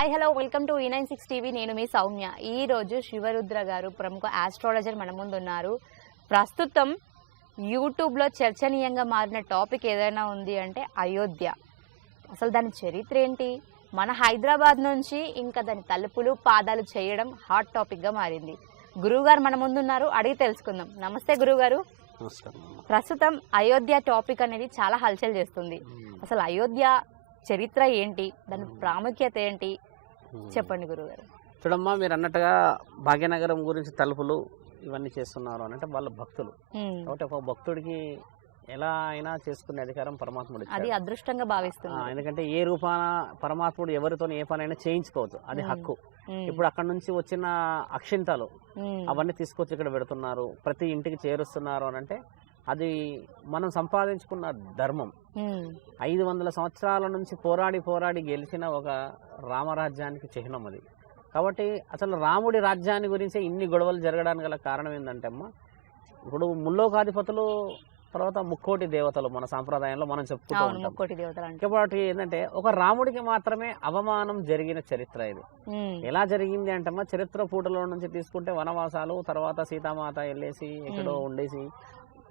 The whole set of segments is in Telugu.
హాయ్ హలో వెల్కమ్ టు ఈ నైన్ సిక్స్ టీవీ నేను మీ సౌమ్య. ఈ రోజు శివరుద్ర గారు ప్రముఖ ఆస్ట్రాలజర్ మన ముందు ఉన్నారు. ప్రస్తుతం యూట్యూబ్లో చర్చనీయంగా మారిన టాపిక్ ఏదైనా ఉంది అంటే అయోధ్య. అసలు దాని చరిత్ర ఏంటి? మన హైదరాబాద్ నుంచి ఇంకా దాని తలుపులు పాదాలు చేయడం హాట్ టాపిక్గా మారింది. గురువుగారు మన ముందు ఉన్నారు. అడిగి తెలుసుకుందాం. నమస్తే గురువుగారు. ప్రస్తుతం అయోధ్య టాపిక్ అనేది చాలా హల్చల్ చేస్తుంది. అసలు అయోధ్య చరిత్ర ఏంటి? దాని ప్రాముఖ్యత ఏంటి? చెప్పండి గురుగారు చూడమ్మా మీరు అన్నట్టుగా భాగ్యనగరం గురించి తలుపులు ఇవన్నీ చేస్తున్నారు అని అంటే వాళ్ళ భక్తులు. కాబట్టి ఒక భక్తుడికి ఎలా అయినా చేసుకునే అధికారం పరమాత్ముడు అది. అదృష్టంగా ఆ, భావిస్తుంది ఎందుకంటే ఏ రూపాన పరమాత్ముడు ఎవరితో ఏ పనైనా చేయించుకోవచ్చు అది. హక్కు. ఇప్పుడు అక్కడ నుంచి వచ్చిన అక్షింతలు. అవన్నీ తీసుకొచ్చి ఇక్కడ పెడుతున్నారు ప్రతి ఇంటికి చేరుస్తున్నారు అని అంటే అది మనం సంపాదించుకున్న ధర్మం. ఐదు వందల సంవత్సరాల నుంచి పోరాడి పోరాడి గెలిచిన ఒక రామరాజ్యానికి చిహ్నం అది కాబట్టి అసలు రాముడి రాజ్యాన్ని గురించి ఇన్ని గొడవలు జరగడానికి గల కారణం ఏంటంటే అమ్మ ఇప్పుడు ముల్లోకాధిపతులు తర్వాత ముక్కోటి దేవతలు మన సాంప్రదాయంలో మనం చెప్పుకుంటూ ఉంటాం కాబట్టి ఏంటంటే ఒక రాముడికి మాత్రమే అవమానం జరిగిన చరిత్ర ఇది. ఎలా జరిగింది అంటే చరిత్ర పూటలో నుంచి తీసుకుంటే వనవాసాలు తర్వాత సీతామాత వెళ్ళేసి ఎక్కడో. ఉండేసి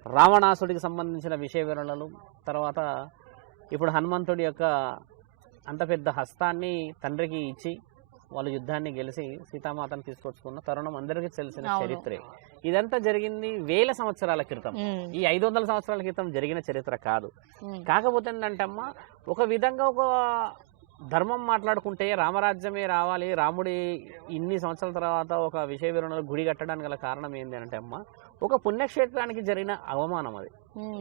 రావణాసుడికి సంబంధించిన విషయ వివరణలు తర్వాత ఇప్పుడు హనుమంతుడి యొక్క అంత పెద్ద హస్తాన్ని తండ్రికి ఇచ్చి వాళ్ళు యుద్ధాన్ని గెలిచి సీతామాతను తీసుకొచ్చుకున్న తరుణం అందరికీ తెలిసిన. చరిత్రే ఇదంతా జరిగింది వేల సంవత్సరాల క్రితం. ఈ ఐదు వందల సంవత్సరాల క్రితం జరిగిన చరిత్ర కాదు. కాకపోతే ఏంటంటే అమ్మ ఒక విధంగా ఒక ధర్మం మాట్లాడుకుంటే రామరాజ్యమే రావాలి రాముడి ఇన్ని సంవత్సరాల తర్వాత ఒక విషయ వివరణలో గుడి కట్టడానికి గల కారణం ఏంటి అంటే అమ్మ ఒక పుణ్యక్షేత్రానికి జరిగిన అవమానం అది.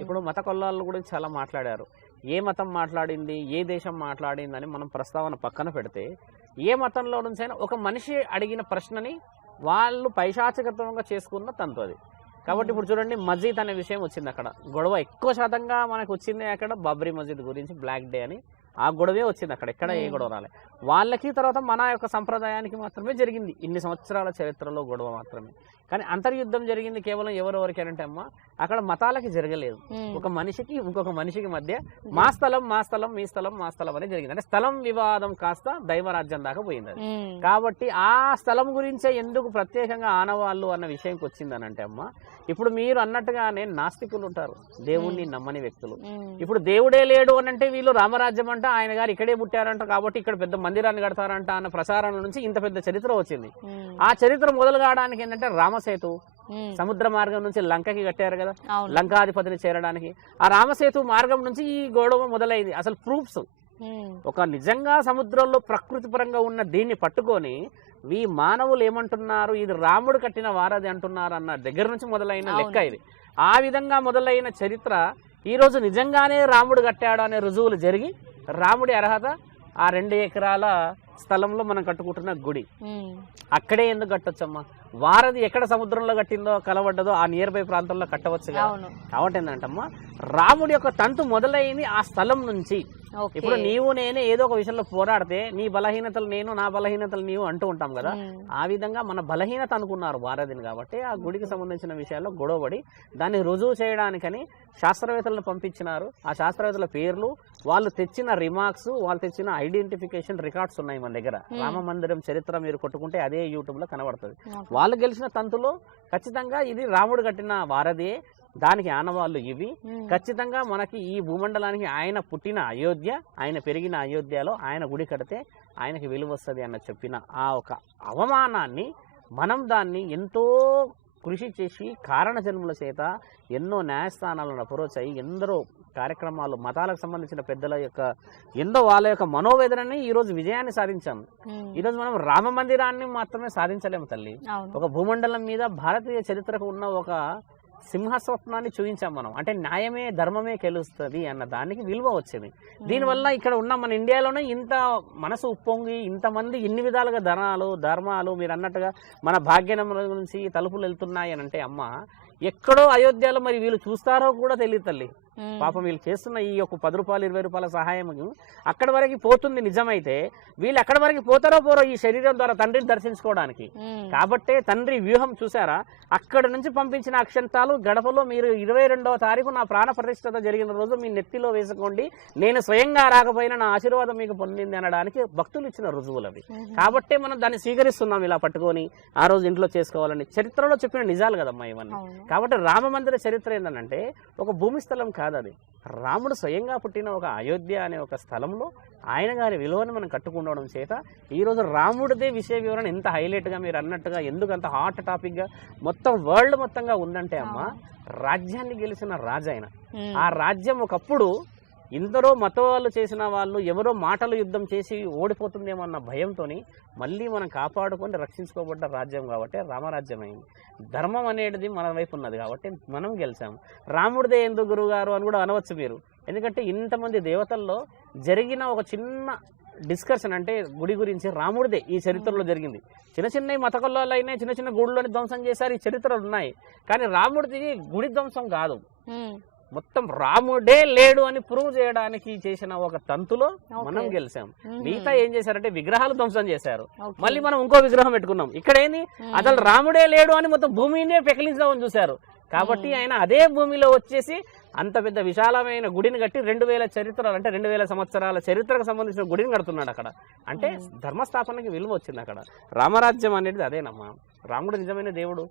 ఇప్పుడు మత కొల్లాల గురించి చాలా మాట్లాడారు ఏ మతం మాట్లాడింది ఏ దేశం మాట్లాడింది అని మనం ప్రస్తావన పక్కన పెడితే ఏ మతంలో నుంచైనా ఒక మనిషి అడిగిన ప్రశ్నని వాళ్ళు పైశాచికత్వంగా చేసుకున్న తంతు అది. కాబట్టి ఇప్పుడు చూడండి మస్జిద్ అనే విషయం వచ్చింది అక్కడ. గొడవ ఎక్కువ శాతంగా మనకు వచ్చింది అక్కడ బాబ్రీ మస్జిద్ గురించి బ్లాక్ డే అని. ఆ గొడవే వచ్చింది అక్కడ. ఎక్కడ ఏ. గొడవ రాలే. వాళ్ళకి తర్వాత మన యొక్క సంప్రదాయానికి మాత్రమే జరిగింది. ఇన్ని సంవత్సరాల చరిత్రలో గొడవ మాత్రమే. కానీ అంతర్యుద్ధం జరిగింది కేవలం ఎవరెవరికి అంటే అమ్మ అక్కడ మతాలకి జరగలేదు. ఒక మనిషికి ఇంకొక మనిషికి మధ్య మా స్థలం మా స్థలం మీ స్థలం మా స్థలం అని జరిగింది. అంటే స్థలం వివాదం కాస్త దైవరాజ్యం దాకా పోయింది అది. కాబట్టి ఆ స్థలం గురించే ఎందుకు ప్రత్యేకంగా ఆనవాళ్ళు అన్న విషయంకి వచ్చిందని అంటే అమ్మ ఇప్పుడు మీరు అన్నట్టుగానే నాస్తికులు ఉంటారు. దేవుణ్ణి నమ్మని వ్యక్తులు. ఇప్పుడు దేవుడే లేడు అని అంటే వీళ్ళు రామరాజ్యం అంట ఆయన గారు ఇక్కడే పుట్టారంట కాబట్టి ఇక్కడ పెద్ద మందిరాన్ని కడతారంట అన్న ప్రసారం నుంచి ఇంత పెద్ద చరిత్ర వచ్చింది. ఆ చరిత్ర మొదలు కావడానికి ఏంటంటే రామసేతు. సముద్ర మార్గం నుంచి లంకకి కట్టారు కదా లంకాధిపతిని చేరడానికి ఆ రామసేతు మార్గం నుంచి ఈ గొడవ మొదలైంది అసలు ప్రూఫ్స్. ఒక నిజంగా సముద్రంలో ప్రకృతి పరంగా ఉన్న దీన్ని పట్టుకొని ఈ మానవులు ఏమంటున్నారు ఇది రాముడు కట్టిన వారది అంటున్నారు అన్న దగ్గర నుంచి మొదలైన. లెక్క ఇది ఆ విధంగా మొదలైన చరిత్ర ఈ రోజు నిజంగానే రాముడు కట్టాడు అనే రుజువులు జరిగి రాముడి అర్హత ఆ రెండు ఎకరాల స్థలంలో మనం కట్టుకుంటున్న గుడి. అక్కడే ఎందుకు కట్టొచ్చమ్మా? వారది ఎక్కడ సముద్రంలో కట్టిందో కలవడ్డదో ఆ నియర్ బై ప్రాంతంలో కట్టవచ్చు కాబట్టి ఏంటంటమ్మా రాముడి యొక్క తంతు మొదలైంది ఆ స్థలం నుంచి. ఇప్పుడు నీవు నేనే ఏదో ఒక విషయంలో పోరాడితే నీ బలహీనతలు నేను నా బలహీనతలు నీవు అంటూ ఉంటాం కదా. ఆ విధంగా మన బలహీనత అనుకున్నారు వారధిని కాబట్టి ఆ గుడికి సంబంధించిన విషయాల్లో గొడవపడి దాన్ని రుజువు చేయడానికని శాస్త్రవేత్తలను పంపించినారు ఆ శాస్త్రవేత్తల పేర్లు వాళ్ళు తెచ్చిన రిమార్క్స్ వాళ్ళు తెచ్చిన ఐడెంటిఫికేషన్ రికార్డ్స్ ఉన్నాయి మన దగ్గర. రామ మందిరం చరిత్ర మీరు కొట్టుకుంటే అదే యూట్యూబ్లో కనబడుతుంది. వాళ్ళు గెలిచిన తంతులో ఖచ్చితంగా ఇది రాముడు కట్టిన వారధియే దానికి ఆనవాళ్ళు ఇవి. ఖచ్చితంగా మనకి ఈ భూమండలానికి ఆయన పుట్టిన అయోధ్య ఆయన పెరిగిన అయోధ్యలో ఆయన గుడి కడితే ఆయనకి విలువ వస్తుంది అన్న చెప్పిన ఆ ఒక అవమానాన్ని మనం దాన్ని ఎంతో కృషి చేసి కారణ జన్ముల చేత ఎన్నో న్యాయస్థానాలను అప్రోచ్ అయ్యి ఎందరో కార్యక్రమాలు మతాలకు సంబంధించిన పెద్దల యొక్క ఎంతో వాళ్ళ యొక్క మనోవేదనని ఈ రోజు విజయాన్ని సాధించాం ఉమ్. ఈరోజు మనం రామ మందిరాన్ని మాత్రమే సాధించలేము తల్లి ఒక భూమండలం మీద భారతీయ చరిత్రకు ఉన్న ఒక సింహస్వప్నాన్ని చూపించాం మనం. అంటే న్యాయమే ధర్మమే గెలుస్తుంది అన్న దానికి విలువ వచ్చింది. దీనివల్ల ఇక్కడ ఉన్న మన ఇండియాలోనే ఇంత మనసు ఉప్పొంగి ఇంతమంది ఇన్ని విధాలుగా ధనాలు ధర్మాలు మీరు అన్నట్టుగా మన భాగ్యనముల నుంచి తలుపులు వెళ్తున్నాయి అని అంటే అమ్మ ఎక్కడో అయోధ్యలో మరి వీళ్ళు చూస్తారో కూడా తెలియదు తల్లి. పాపం వీళ్ళు చేస్తున్న ఈ యొక్క పది రూపాయలు ఇరవై రూపాయల సహాయం అక్కడి వరకు పోతుంది నిజమైతే వీళ్ళు ఎక్కడి వరకు పోతారో పోరో ఈ శరీరం ద్వారా తండ్రిని దర్శించుకోవడానికి. కాబట్టే తండ్రి వ్యూహం చూసారా అక్కడ నుంచి పంపించిన అక్షంతాలు గడపలో మీరు ఇరవై రెండవ తారీఖు నా ప్రాణ ప్రతిష్టత జరిగిన రోజు మీ నెత్తిలో వేసుకోండి. నేను స్వయంగా రాకపోయినా నా ఆశీర్వాదం మీకు పొందింది అనడానికి భక్తులు ఇచ్చిన రుజువులు అవి. కాబట్టే మనం దాన్ని స్వీకరిస్తున్నాం ఇలా పట్టుకొని ఆ రోజు ఇంట్లో చేసుకోవాలని చరిత్రలో చెప్పిన నిజాలు కదమ్మా ఇవన్నీ. కాబట్టి రామ మందిర చరిత్ర ఏంటంటే ఒక భూమి స్థలం కాదు అది రాముడు స్వయంగా పుట్టిన ఒక అయోధ్య అనే ఒక స్థలంలో ఆయన గారి విలువను మనం కట్టుకుండడం చేత ఈ రోజు రాముడిదే విషయ వివరణ ఎంత హైలైట్గా మీరు అన్నట్టుగా ఎందుకు అంత హాట్ టాపిక్గా మొత్తం వరల్డ్ మొత్తంగా ఉందంటే అమ్మ రాజ్యాన్ని గెలిచిన రాజు ఆయన. ఆ రాజ్యం ఒకప్పుడు ఇందరో మతవాళ్ళు చేసిన వాళ్ళు ఎవరో మాటలు యుద్ధం చేసి ఓడిపోతుందేమో అన్న భయంతోని మళ్ళీ మనం కాపాడుకొని రక్షించుకోబడ్డ రాజ్యం కాబట్టి రామరాజ్యం అయింది ధర్మం అనేది మన వైపు ఉన్నది కాబట్టి మనం గెలిచాము రాముడిదే ఎందుకు గురువు గారు అని కూడా అనవచ్చు మీరు. ఎందుకంటే ఇంతమంది దేవతల్లో జరిగిన ఒక చిన్న డిస్కషన్ అంటే గుడి గురించి రాముడిదే ఈ చరిత్రలో జరిగింది. చిన్న చిన్న మతకల్లాలు అయినాయి చిన్న చిన్న గుడిలోని ధ్వంసం చేశారు ఈ చరిత్రలు ఉన్నాయి. కానీ రాముడిది గుడి ధ్వంసం కాదు. మొత్తం రాముడే లేడు అని ప్రూవ్ చేయడానికి చేసిన ఒక తంతులో. మనం గెలిచాం. మిగతా ఏం చేశారంటే విగ్రహాలు ధ్వంసం చేశారు. మళ్ళీ మనం ఇంకో విగ్రహం పెట్టుకున్నాం ఇక్కడ ఏంది. అసలు రాముడే లేడు అని మొత్తం భూమినే పెకిలించామని చూశారు కాబట్టి. ఆయన అదే భూమిలో వచ్చేసి అంత పెద్ద విశాలమైన గుడిని కట్టి రెండు వేల చరిత్రలు అంటే రెండు వేల సంవత్సరాల చరిత్రకు సంబంధించిన గుడిని కడుతున్నాడు అక్కడ అంటే. ధర్మస్థాపనకి విలువ వచ్చింది అక్కడ రామరాజ్యం అనేది అదేనమ్మా రాముడు నిజమైన దేవుడు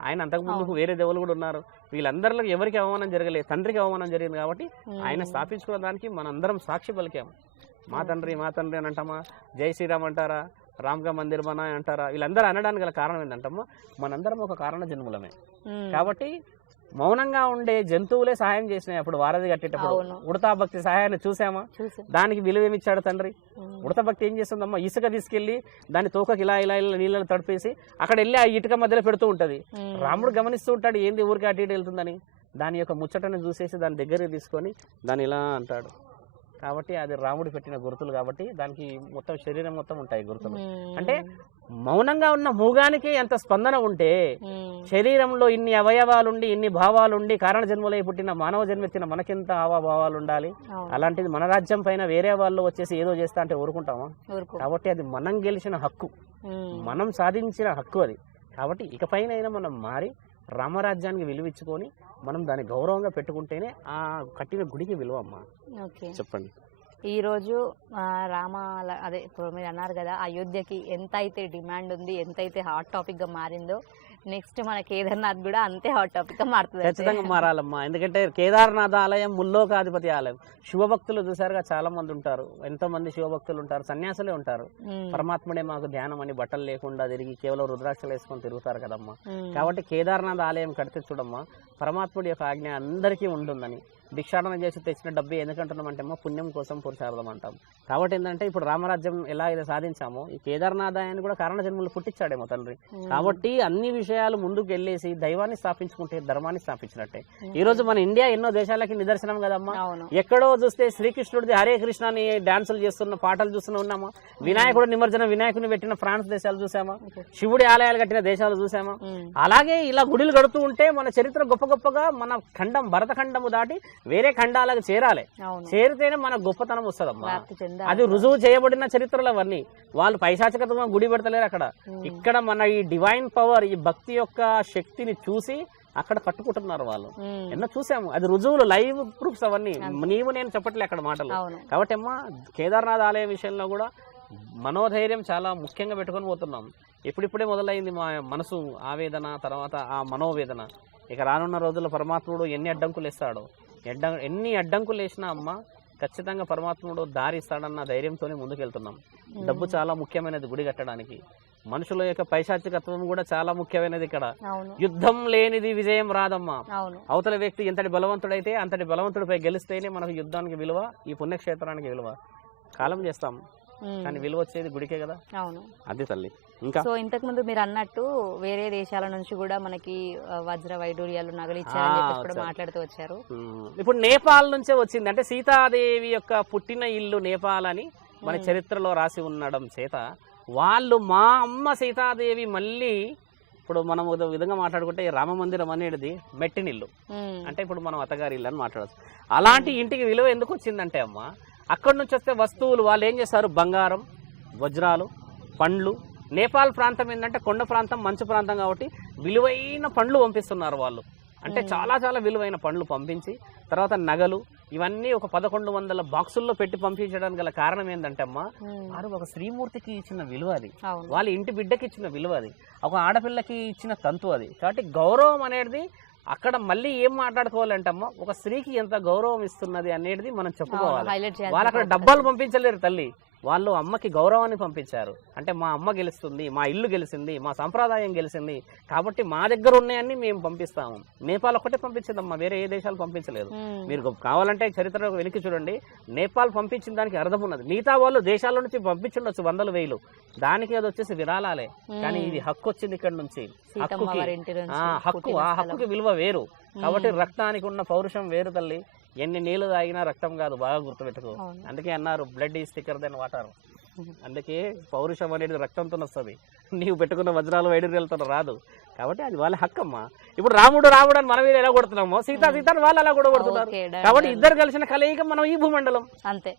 ఆయన అంతకు ముందుకు అవును. వేరే దేవుళ్ళు కూడా ఉన్నారు వీళ్ళందరిలో ఎవరికి అవమానం జరగలేదు తండ్రికి అవమానం జరిగింది కాబట్టి. ఆయన స్థాపించుకున్న దానికి మనందరం సాక్షి పలికాం మా. తండ్రి మా తండ్రి అని అంటామా జై శ్రీరామ్ అంటారా రామ్గా మందిర్ బనా అంటారా వీళ్ళందరూ అనడానికి గల కారణం ఏంటంటమ్మా మనందరం ఒక కారణ జన్ములమే. కాబట్టి మౌనంగా ఉండే జంతువులే సహాయం చేసినాయి అప్పుడు వారధి కట్టేటప్పుడు. ఉడతా భక్తి సహాయాన్ని చూసామా? చూసా. దానికి విలువ ఏమిచ్చాడు తండ్రి. ఉడత భక్తి ఏం చేస్తుందమ్మా? ఇసుక తీసుకెళ్ళి దాని తోకకి ఇలా ఇలా ఇలా నీళ్ళని తడిపేసి అక్కడ వెళ్ళి ఆ ఇటుక మధ్యలో పెడుతూ ఉంటది. రాముడు గమనిస్తూ ఉంటాడు ఏంది ఊరికి అటు ఇటు వెళ్తుందని? దాని యొక్క ముచ్చటను చూసేసి దాని దగ్గరికి తీసుకొని దాన్ని ఇలా అంటాడు. కాబట్టి అది రాముడు పెట్టిన గుర్తులు కాబట్టి దానికి మొత్తం శరీరం మొత్తం ఉంటాయి గుర్తులు. అంటే మౌనంగా ఉన్న మూగానికి ఎంత స్పందన ఉంటే. శరీరంలో ఇన్ని అవయవాలుండి ఇన్ని భావాలుండి కారణ జన్మలై పుట్టిన మానవ జన్మెత్తిన మనకెంత హావభావాలు ఉండాలి. అలాంటిది మన రాజ్యం పైన వేరే వాళ్ళు వచ్చేసి ఏదో చేస్తా అంటే ఊరుకుంటామా ఊరుకో కాబట్టి అది మనం గెలిచిన హక్కు. మనం సాధించిన హక్కు అది కాబట్టి ఇకపైనైనా మనం మారి రామరాజ్యానికి విలువిచ్చుకొని మనం దాన్ని గౌరవంగా పెట్టుకుంటేనే ఆ కట్టిన గుడికి విలువ అమ్మా. ఓకే. చెప్పండి. ఈ రోజు ఆ, రామ అదే ఇప్పుడు మీరు అన్నారు కదా అయోధ్యకి ఎంత అయితే డిమాండ్ ఉంది ఎంత అయితే హాట్ టాపిక్గా మారిందో నెక్స్ట్ మన కేదార్నాథ్ కూడా అంతే హాట్ టాపిక్గా మారుతుంది. ఖచ్చితంగా మారాలమ్మా. ఎందుకంటే కేదార్నాథ ఆలయం ముల్లోకాధిపతి ఆలయం. శివభక్తులు చూసారుగా చాలా మంది ఉంటారు. ఎంతో మంది శివభక్తులు ఉంటారు. సన్యాసులే ఉంటారు. పరమాత్ముడే మాకు ధ్యానం అని బట్టలు లేకుండా తిరిగి కేవలం రుద్రాక్షలు వేసుకొని తిరుగుతారు కదమ్మా. కాబట్టి కేదార్నాథ్ ఆలయం కడితే చూడమ్మా పరమాత్ముడి యొక్క ఆజ్ఞ అందరికీ ఉంటుందని. భిక్షాటన చేసి తెచ్చిన డబ్బు ఎందుకంటున్నామంటే అమ్మా పుణ్యం కోసం పురుషార్థం అంటాం. కాబట్టి ఏంటంటే ఇప్పుడు రామరాజ్యం ఎలా అయితే సాధించామో ఈ కేదార్నాథ్ ఆయన కూడా కారణ జన్మలు పుట్టించాడేమో తండ్రి. కాబట్టి అన్ని విషయాలు ముందుకు వెళ్ళేసి దైవాన్ని స్థాపించుకుంటే ధర్మాన్ని స్థాపించినట్టే. ఈ రోజు మన ఇండియా ఎన్నో దేశాలకి నిదర్శనం కదమ్మా. ఎక్కడో చూస్తే శ్రీకృష్ణుడిది హరే కృష్ణ అని డాన్సులు చేస్తున్న పాటలు చూస్తున్న ఉన్నామా? వినాయకుడు నిమజ్జనం వినాయకుని పెట్టిన ఫ్రాన్స్ దేశాలు చూసామా. శివుడి ఆలయాలు కట్టిన దేశాలు చూసామా. అలాగే ఇలా గుడిలు కడుతూ ఉంటే మన చరిత్ర గొప్ప గొప్పగా మన ఖండం భరత ఖండము దాటి వేరే ఖండాలకు చేరాలి. చేరితేనే మన గొప్పతనం వస్తుందమ్మా. అది రుజువు చేయబడిన చరిత్రలు అవన్నీ వాళ్ళు పైశాచికతగా గుడి పెడతలేరు అక్కడ. ఇక్కడ మన ఈ డివైన్ పవర్ ఈ భక్తి యొక్క శక్తిని చూసి అక్కడ కట్టుకుంటున్నారు వాళ్ళు. ఎన్నో చూసాము. అది రుజువులు లైవ్ ప్రూఫ్స్ అవన్నీ. నీవు నేను చెప్పట్లే అక్కడ మాటలు. కాబట్టి అమ్మా కేదార్నాథ్ ఆలయ విషయంలో కూడా మనోధైర్యం చాలా ముఖ్యంగా పెట్టుకొని పోతున్నాం. ఇప్పుడిప్పుడే మొదలైంది మా మనసు ఆవేదన తర్వాత ఆ మనోవేదన. ఇక రానున్న రోజుల్లో పరమాత్ముడు ఎన్ని అడ్డంకులు ఇస్తాడో. ఎడ్డ ఎన్ని అడ్డంకులు వేసినా అమ్మ ఖచ్చితంగా పరమాత్ముడు దారి ఇస్తాడన్న ధైర్యంతోనే ముందుకెళ్తున్నాం. డబ్బు చాలా ముఖ్యమైనది గుడి కట్టడానికి. మనుషుల యొక్క పైశాచికత్వం కూడా చాలా ముఖ్యమైనది ఇక్కడ. యుద్ధం లేనిది విజయం రాదమ్మా. అవతల వ్యక్తి ఎంతటి బలవంతుడైతే అంతటి బలవంతుడిపై గెలిస్తేనే మనకు యుద్ధానికి విలువ ఈ పుణ్యక్షేత్రానికి విలువ. కాలం చేస్తాం. కానీ విలువ వచ్చేది గుడికే కదా. అది తల్లి. ఇంకా? సో ఇంతకు ముందు మీరు అన్నట్టు వేరే దేశాల నుంచి కూడా మనకి వజ్ర వైడూర్యాలు నగలు ఇచ్చారని ఆ, చెప్పేసి కూడా సరే. మాట్లాడుతూ వచ్చారు. ఇప్పుడు నేపాల్ నుంచే వచ్చింది అంటే సీతాదేవి యొక్క పుట్టిన ఇల్లు నేపాల్ అని మన. చరిత్రలో రాసి ఉండడం చేత వాళ్ళు మా అమ్మ సీతాదేవి మళ్ళీ ఇప్పుడు మనం ఒక విధంగా మాట్లాడుకుంటే రామ మందిరం అనేది మెట్టినిల్లు. అంటే ఇప్పుడు మనం అత్తగారి ఇల్లు అని మాట్లాడచ్చు. అలాంటి ఇంటికి విలువ ఎందుకు వచ్చిందంటే అమ్మ అక్కడి నుంచి వస్తే వస్తువులు వాళ్ళు ఏం చేస్తారు? బంగారం వజ్రాలు పండ్లు నేపాల్ ప్రాంతం ఏంటంటే కొండ ప్రాంతం మంచు ప్రాంతం కాబట్టి విలువైన పండ్లు పంపిస్తున్నారు వాళ్ళు. అంటే. చాలా చాలా విలువైన పండ్లు పంపించి తర్వాత నగలు ఇవన్నీ ఒక పదకొండు వందల బాక్సుల్లో పెట్టి పంపించడానికి గల కారణం ఏంటంటే అమ్మ. వారు ఒక శ్రీమూర్తికి ఇచ్చిన విలువ అది. వాళ్ళ ఇంటి బిడ్డకి ఇచ్చిన విలువ అది. ఒక ఆడపిల్లకి ఇచ్చిన తంతు అది. కాబట్టి గౌరవం అనేది అక్కడ మళ్ళీ ఏం మాట్లాడుకోవాలంటమ్మా ఒక స్త్రీకి ఎంత గౌరవం ఇస్తున్నది అనేది మనం చెప్పుకోవాలి. వాళ్ళు అక్కడ డబ్బాలు పంపించలేరు తల్లి. వాళ్ళు అమ్మకి గౌరవాన్ని పంపించారు. అంటే మా అమ్మ గెలుస్తుంది మా ఇల్లు గెలిచింది మా సంప్రదాయం గెలిచింది కాబట్టి మా దగ్గర ఉన్నాయన్నీ మేము పంపిస్తాము. నేపాల్ ఒక్కటే పంపించిందమ్మా వేరే ఏ దేశాలు పంపించలేదు. మీరు కావాలంటే చరిత్ర వెనక్కి చూడండి. నేపాల్ పంపించిన దానికి అర్థం ఉన్నది. మిగతా వాళ్ళు దేశాల నుంచి పంపించుండొచ్చు వందల వేలు. దానికి అది వచ్చేసి విరాళాలే. కానీ ఇది హక్కు వచ్చింది ఇక్కడ నుంచి. హక్కుకి. హక్కు ఆ. హక్కుకి విలువ వేరు. కాబట్టి. రక్తానికి ఉన్న పౌరుషం వేరు తల్లి. ఎన్ని నీళ్ళు తాగినా రక్తం కాదు బాగా గుర్తుపెట్టుకో. అందుకే అన్నారు blood is thicker than water. అందుకే పౌరుషం అనేది రక్తంతో వస్తుంది నీవు పెట్టుకున్న వజ్రాలు వైడూర్యాలతో రాదు. కాబట్టి అది వాళ్ళ హక్కమ్మా. ఇప్పుడు రాముడు రాముడు అని మనం ఎలా కొడుతున్నామో సీతా సీత అని వాళ్ళు అలా కూడా కొడుతున్నారు కాబట్టి. ఇద్దరు కలిసిన కలయిక మనం ఈ భూమండలం. అంతే.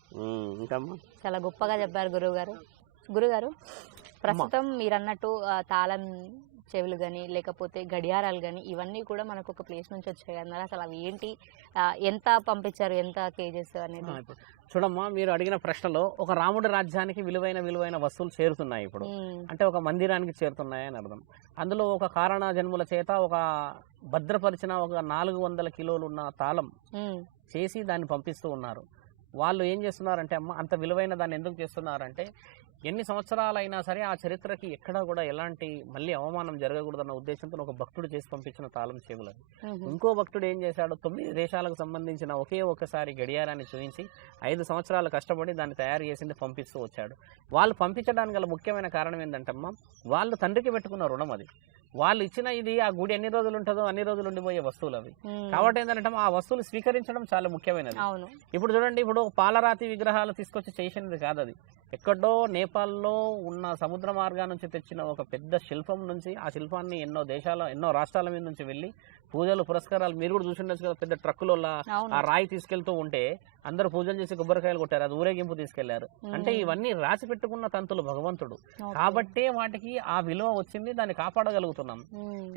ఇంకమ్మా. చాలా గొప్పగా చెప్పారు గురువు గారు గురుగారు ప్రస్తుతం మీరు అన్నట్టు తాళం చెవులు కానీ లేకపోతే గడియారాలు కానీ ఇవన్నీ కూడా మనకు ఒక ప్లేస్ నుంచి వచ్చాయి. అన్నారు. అసలు అవి ఏంటి? ఎంత పంపించారు? ఎంత కేజెస్ అనేది? చూడమ్మా మీరు అడిగిన ప్రశ్నలో ఒక రాముడి రాజ్యానికి విలువైన విలువైన వస్తువులు చేరుతున్నాయి ఇప్పుడు. అంటే ఒక మందిరానికి చేరుతున్నాయి అని అర్థం. అందులో ఒక కారణ జన్ముల చేత ఒక భద్రపరిచిన ఒక నాలుగు వందల కిలోలు ఉన్న తాళం చేసి దాన్ని పంపిస్తూ ఉన్నారు. వాళ్ళు ఏం చేస్తున్నారంటే అమ్మ అంత విలువైన దాన్ని ఎందుకు చేస్తున్నారంటే ఎన్ని సంవత్సరాలైనా సరే ఆ చరిత్రకి ఎక్కడా కూడా ఎలాంటి మళ్ళీ అవమానం జరగకూడదన్న ఉద్దేశంతో ఒక భక్తుడు చేసి పంపించిన తాళం చెవులు ఉమ్, ఇంకో భక్తుడు ఏం చేశాడు తొమ్మిది దేశాలకు సంబంధించిన ఒకే ఒకసారి గడియారాన్ని చూపించి ఐదు సంవత్సరాలు కష్టపడి దాన్ని తయారు చేసింది పంపిస్తూ వచ్చాడు. వాళ్ళు పంపించడానికి గల ముఖ్యమైన కారణం ఏంటంటమ్మా వాళ్ళు తండ్రికి పెట్టుకున్న రుణం అది. వాళ్ళు ఇచ్చిన ఇది ఆ గుడి ఎన్ని రోజులు ఉంటుందో అన్ని రోజులు ఉండిపోయే వస్తువులు అవి కాబట్టి ఏంటంటే ఆ వస్తువులు స్వీకరించడం చాలా ముఖ్యమైనది. ఇప్పుడు చూడండి ఇప్పుడు పాలరాతి విగ్రహాలు తీసుకొచ్చి చేసినది కాదు అది. ఎక్కడో నేపాల్లో ఉన్న సముద్ర మార్గా నుంచి తెచ్చిన ఒక పెద్ద శిల్పం నుంచి ఆ శిల్పాన్ని ఎన్నో దేశాల ఎన్నో రాష్ట్రాల మీద నుంచి వెళ్ళి పూజలు పురస్కారాలు మీరు కూడా చూసిండొచ్చు కదా పెద్ద ట్రక్కులో ఆ రాయి తీసుకెళ్తూ ఉంటే అందరూ పూజలు చేసి కొబ్బరికాయలు కొట్టారు అది ఊరేగింపు తీసుకెళ్ళారు. అంటే ఇవన్నీ రాసి పెట్టుకున్న తంతులు భగవంతుడు. కాబట్టే వాటికి ఆ విలువ వచ్చింది దాన్ని కాపాడగలుగుతున్నాం.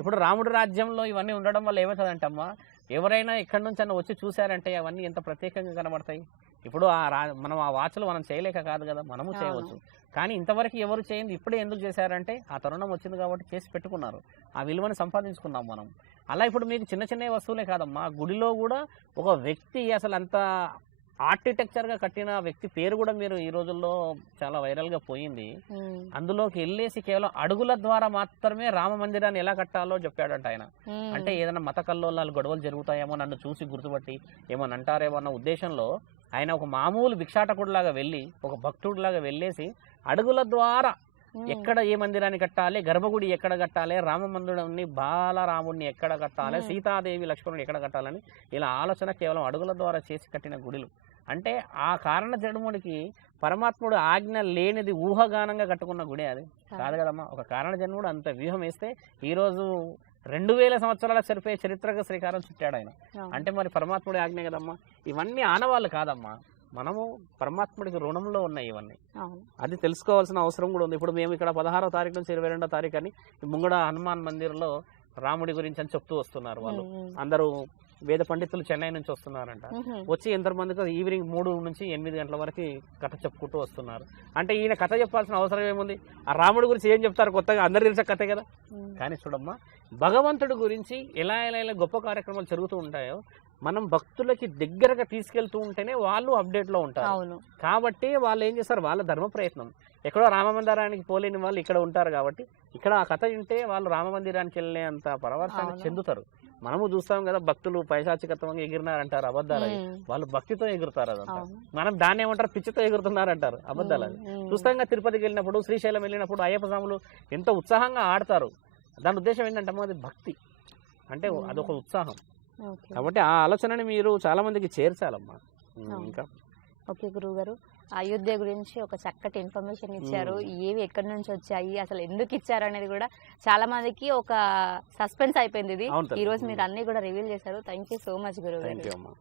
ఇప్పుడు రాముడి రాజ్యంలో ఇవన్నీ ఉండడం వల్ల ఏమవుతుందంటమ్మా ఎవరైనా ఎక్కడి నుంచి అన్న వచ్చి చూశారంటే అవన్నీ ఎంత ప్రత్యేకంగా కనబడతాయి? ఇప్పుడు ఆ రా మనం ఆ వాచ్లు మనం చేయలేక కాదు కదా మనము. చేయవచ్చు. కానీ ఇంతవరకు ఎవరు చేయండి ఇప్పుడే ఎందుకు చేశారంటే ఆ తరుణం వచ్చింది కాబట్టి చేసి పెట్టుకున్నారు. ఆ విలువని సంపాదించుకున్నాం మనం. అలా ఇప్పుడు మీకు చిన్న చిన్న వస్తువులే కాదమ్మా. గుడిలో కూడా ఒక వ్యక్తి అసలు అంత ఆర్కిటెక్చర్గా కట్టిన వ్యక్తి పేరు కూడా మీరు ఈ రోజుల్లో చాలా వైరల్గా పోయింది అందులోకి వెళ్ళేసి కేవలం అడుగుల ద్వారా మాత్రమే రామ మందిరాన్ని ఎలా కట్టాలో చెప్పాడంట ఆయన. అంటే ఏదైనా మత కల్లోలాలు గొడవలు జరుగుతాయేమో నన్ను చూసి గుర్తుపట్టి ఏమని అంటారేమో అన్న ఉద్దేశంలో ఆయన ఒక మామూలు భిక్షాటకుడిలాగా వెళ్ళి ఒక భక్తుడిలాగా వెళ్ళేసి అడుగుల ద్వారా ఎక్కడ ఏ మందిరాన్ని కట్టాలి? గర్భగుడి ఎక్కడ కట్టాలి? రామ మందిరాన్ని బాలరాముడిని ఎక్కడ కట్టాలి. సీతాదేవి లక్ష్మణుని ఎక్కడ కట్టాలని ఇలా ఆలోచన కేవలం అడుగుల ద్వారా చేసి కట్టిన గుడులు. అంటే ఆ కారణ జన్ముడికి పరమాత్ముడు ఆజ్ఞ లేనిది ఊహగానంగా కట్టుకున్న గుడి అది. కాదు కదమ్మా ఒక కారణ జన్ముడు అంత వ్యూహం వేస్తే ఈ రోజు రెండు వేల సంవత్సరాల సరిపోయే చరిత్రకు శ్రీకారం చుట్టాడు ఆయన. అంటే మరి పరమాత్ముడి ఆజ్ఞ కదమ్మా? ఇవన్నీ ఆనవాళ్ళు కాదమ్మా. మనము పరమాత్ముడికి రుణంలో ఉన్నాయి ఇవన్నీ. అది తెలుసుకోవాల్సిన అవసరం కూడా ఉంది. ఇప్పుడు మేము ఇక్కడ పదహారో తారీఖు నుంచి ఇరవై రెండో తారీఖు అని ముంగడ హనుమాన్ మందిర్లో రాముడి గురించి అని చెప్తూ వస్తున్నారు వాళ్ళు. అందరూ వేద పండితులు చెన్నై నుంచి వస్తున్నారంట. వచ్చి ఎంతమందికి ఈవినింగ్ మూడు నుంచి ఎనిమిది గంటల వరకు కథ చెప్పుకుంటూ వస్తున్నారు. అంటే ఈయన కథ చెప్పాల్సిన అవసరం ఏముంది? ఆ రాముడి గురించి ఏం చెప్తారు? కొత్తగా అందరు తెలిసే కథే కదా. కానీ చూడమ్మా భగవంతుడి గురించి ఎలా ఎలా ఎలా గొప్ప కార్యక్రమాలు జరుగుతూ ఉంటాయో మనం భక్తులకి దగ్గరగా తీసుకెళ్తూ ఉంటేనే వాళ్ళు అప్డేట్లో ఉంటారు. అవును. కాబట్టి వాళ్ళు ఏం చేస్తారు? వాళ్ళ ధర్మ ప్రయత్నం. ఎక్కడో రామ మందిరానికి పోలేని వాళ్ళు ఇక్కడ ఉంటారు కాబట్టి ఇక్కడ ఆ కథ వింటే వాళ్ళు రామ మందిరానికి వెళ్ళే అంత పరవర్శాన్ని అవును. చెందుతారు. మనము చూస్తాం కదా భక్తులు పైశాచికత్వంగా ఎగిరినారంటారు అబద్ధాలు. ఉమ్, వాళ్ళు భక్తితో ఎగురుతారు అదంతా. మనం దాన్ని ఏమంటారు? పిచ్చితో ఎగురుతున్నారంటారు అబద్ధాలు అది ఉమ్, ఉమ్, చూస్తాం కదా తిరుపతికి వెళ్ళినప్పుడు శ్రీశైలం వెళ్ళినప్పుడు అయ్యప్ప స్వాములు ఎంతో ఉత్సాహంగా ఆడతారు. దాని ఉద్దేశం ఏంటంటే అది భక్తి. అంటే. అదొక ఉత్సాహం. కాబట్టి ఆ ఆలోచనని మీరు చాలా మందికి చేర్చాలమ్మా. ఇంకా? ఓకే గురువు గారు అయోధ్య గురించి ఒక చక్కటి ఇన్ఫర్మేషన్ ఇచ్చారు. ఏవి ఎక్కడి నుంచి వచ్చాయి అసలు ఎందుకు ఇచ్చారు అనేది కూడా చాలా మందికి ఒక సస్పెన్స్ అయిపోయింది ఇది. ఈ రోజు. మీరు అన్ని కూడా రివీల్ చేశారు. థ్యాంక్ యూ సో మచ్ గురువు